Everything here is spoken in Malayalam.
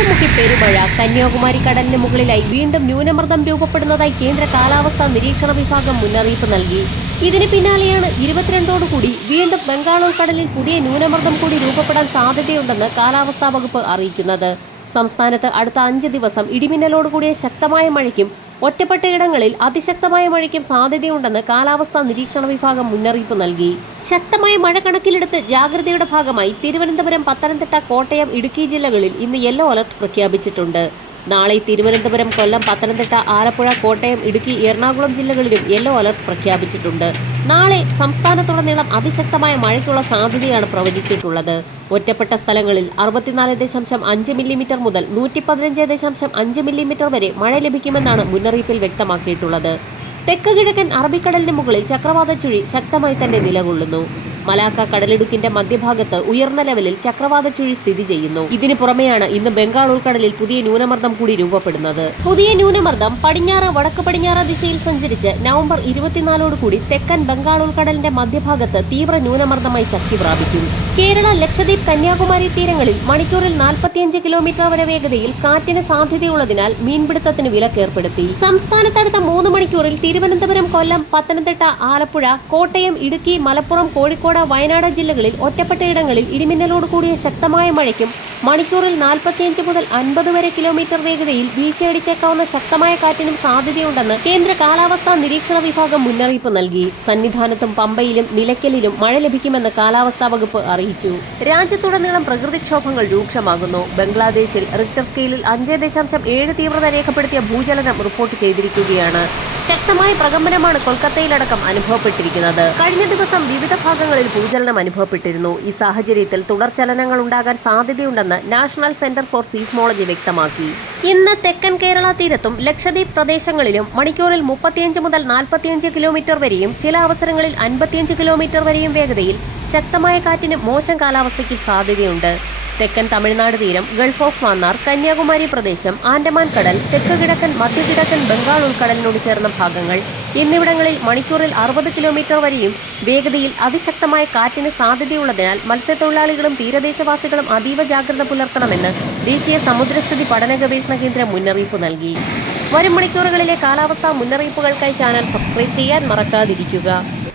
കേരളത്തെ മുഖി പെരുമഴ. കന്യാകുമാരി കടലിന് മുകളിലായി വീണ്ടും ന്യൂനമർദ്ദം രൂപപ്പെടുന്നതായി കേന്ദ്ര കാലാവസ്ഥാ നിരീക്ഷണ വിഭാഗം മുന്നറിയിപ്പ് നൽകി. ഇതിന് പിന്നാലെയാണ് ഇരുപത്തിരണ്ടോടുകൂടി വീണ്ടും ബംഗാൾ ഉൾക്കടലിൽ പുതിയ ന്യൂനമർദ്ദം കൂടി രൂപപ്പെടാൻ സാധ്യതയുണ്ടെന്ന് കാലാവസ്ഥാ വകുപ്പ് അറിയിക്കുന്നത്. സംസ്ഥാനത്ത് അടുത്ത അഞ്ച് ദിവസം ഇടിമിന്നലോടുകൂടിയ ശക്തമായ മഴയ്ക്കും ഒറ്റപ്പെട്ടയിടങ്ങളിൽ അതിശക്തമായ മഴയ്ക്കും സാധ്യതയുണ്ടെന്ന് കാലാവസ്ഥാ നിരീക്ഷണ വിഭാഗം മുന്നറിയിപ്പ് നൽകി. ശക്തമായ മഴ കണക്കിലെടുത്ത് ജാഗ്രതയുടെ ഭാഗമായി തിരുവനന്തപുരം പത്തനംതിട്ട കോട്ടയം ഇടുക്കി ജില്ലകളിൽ ഇന്ന് യെല്ലോ അലർട്ട് പ്രഖ്യാപിച്ചിട്ടുണ്ട്. നാളെ തിരുവനന്തപുരം കൊല്ലം പത്തനംതിട്ട ആലപ്പുഴ കോട്ടയം ഇടുക്കി എറണാകുളം ജില്ലകളിലും യെല്ലോ അലർട്ട് പ്രഖ്യാപിച്ചിട്ടുണ്ട്. നാളെ സംസ്ഥാനത്തുടനീളം അതിശക്തമായ മഴയ്ക്കുള്ള സാധ്യതയാണ് പ്രവചിച്ചിട്ടുള്ളത്. ഒറ്റപ്പെട്ട സ്ഥലങ്ങളിൽ അറുപത്തിനാല് ദശാംശം അഞ്ച് മില്ലിമീറ്റർ മുതൽ നൂറ്റി പതിനഞ്ച് ദശാംശം അഞ്ച് മില്ലിമീറ്റർ വരെ മഴ ലഭിക്കുമെന്നാണ് മുന്നറിയിപ്പിൽ വ്യക്തമാക്കിയിട്ടുള്ളത്. തെക്ക് കിഴക്കൻ അറബിക്കടലിന് മുകളിൽ ചക്രവാത ചുഴി ശക്തമായി തന്നെ നിലകൊള്ളുന്നു. മലാക്ക കടലിടുക്കിന്റെ മധ്യഭാഗത്ത് ഉയർന്ന ലെവലിൽ ചക്രവാത ചുഴി സ്ഥിതി ചെയ്യുന്നു. ഇതിനു പുറമെയാണ് ഇന്ന് ബംഗാൾ ഉൾക്കടലിൽ പുതിയ ന്യൂനമർദ്ദം കൂടി രൂപപ്പെടുന്നത്. പുതിയ ന്യൂനമർദ്ദം പടിഞ്ഞാറ് വടക്ക് പടിഞ്ഞാറ് ദിശയിൽ സഞ്ചരിച്ച് നവംബർ ഇരുപത്തിനാലോട് കൂടി തെക്കൻ ബംഗാൾ ഉൾക്കടലിന്റെ മധ്യഭാഗത്ത് തീവ്ര ന്യൂനമർദ്ദമായി ശക്തി പ്രാപിക്കും കേരള ലക്ഷദ്വീപ് കന്യാകുമാരി തീരങ്ങളിൽ മണിക്കൂറിൽ നാൽപ്പത്തിയഞ്ച് കിലോമീറ്റർ വരെ വേഗതയിൽ കാറ്റിന് സാധ്യതയുള്ളതിനാൽ മീൻപിടുത്തത്തിന് വിലക്കേർപ്പെടുത്തി. സംസ്ഥാനത്തടുത്ത മൂന്ന് മണിക്കൂറിൽ തിരുവനന്തപുരം കൊല്ലം പത്തനംതിട്ട ആലപ്പുഴ കോട്ടയം ഇടുക്കി മലപ്പുറം കോഴിക്കോട് വയനാട് ജില്ലകളിൽ ഒറ്റപ്പെട്ടയിടങ്ങളിൽ ഇടിമിന്നലോട് കൂടിയ ശക്തമായ മഴയ്ക്കും മണിക്കൂറിൽ നാൽപ്പത്തിയഞ്ച് മുതൽ അൻപത് വരെ കിലോമീറ്റർ വേഗതയിൽ വീശിയടിച്ചേക്കാവുന്ന ശക്തമായ കാറ്റിനും സാധ്യതയുണ്ടെന്ന് കേന്ദ്ര കാലാവസ്ഥാ നിരീക്ഷണ വിഭാഗം മുന്നറിയിപ്പ് നൽകി. സന്നിധാനത്തും പമ്പയിലും നിലയ്ക്കലിലും മഴ ലഭിക്കുമെന്ന് കാലാവസ്ഥാ വകുപ്പ് അറിയിച്ചു രാജ്യത്തുടനീളം പ്രകൃതിക്ഷോഭങ്ങൾ രൂക്ഷമാകുന്നു. ബംഗ്ലാദേശിൽ റിക്ടർ സ്കെയിലിൽ അഞ്ച് ദശാംശം ഏഴ് തീവ്രത രേഖപ്പെടുത്തിയ ഭൂചലനം റിപ്പോർട്ട് ചെയ്തിരിക്കുകയാണ്. ശക്തമായ പ്രകമ്പനമാണ് കൊൽക്കത്തയിലടക്കം അനുഭവപ്പെട്ടിരിക്കുന്നത്. കഴിഞ്ഞ ദിവസം വിവിധ ഭാഗങ്ങളിൽ ഭൂചലനം അനുഭവപ്പെട്ടിരുന്നു. ഈ സാഹചര്യത്തിൽ തുടർചലനങ്ങൾ ഉണ്ടാകാൻ സാധ്യതയുണ്ടെന്ന് നാഷണൽ സെന്റർ ഫോർ സീസ്മോളജി വ്യക്തമാക്കി. ഇന്ന് തെക്കൻ കേരള തീരത്തും ലക്ഷദ്വീപ് പ്രദേശങ്ങളിലും മണിക്കൂറിൽ മുപ്പത്തിയഞ്ച് മുതൽ നാൽപ്പത്തിയഞ്ച് കിലോമീറ്റർ വരെയും ചില അവസരങ്ങളിൽ അൻപത്തിയഞ്ച് കിലോമീറ്റർ വരെയും വേഗതയിൽ ശക്തമായ കാറ്റിന് മോശം കാലാവസ്ഥയ്ക്ക് സാധ്യതയുണ്ട്. തെക്കൻ തമിഴ്നാട് തീരം ഗൾഫ് ഓഫ് മാന്നാർ കന്യാകുമാരി പ്രദേശം ആൻഡമാൻ കടൽ തെക്ക് കിഴക്കൻ മധ്യകിഴക്കൻ ബംഗാൾ ഉൾക്കടലിനോട് ചേർന്ന ഭാഗങ്ങൾ. എന്നിവിടങ്ങളിൽ മണിക്കൂറിൽ അറുപത് കിലോമീറ്റർ വരെയും വേഗതയിൽ അതിശക്തമായ കാറ്റിന് സാധ്യതയുള്ളതിനാൽ മത്സ്യത്തൊഴിലാളികളും തീരദേശവാസികളും അതീവ ജാഗ്രത പുലർത്തണമെന്ന് ദേശീയ സമുദ്രസ്ഥിതി പഠന ഗവേഷണ കേന്ദ്രം മുന്നറിയിപ്പ് നൽകി. വരും മണിക്കൂറുകളിലെ കാലാവസ്ഥാ മുന്നറിയിപ്പുകൾക്കായി ചാനൽ സബ്സ്ക്രൈബ് ചെയ്യാൻ മറക്കാതിരിക്കുക.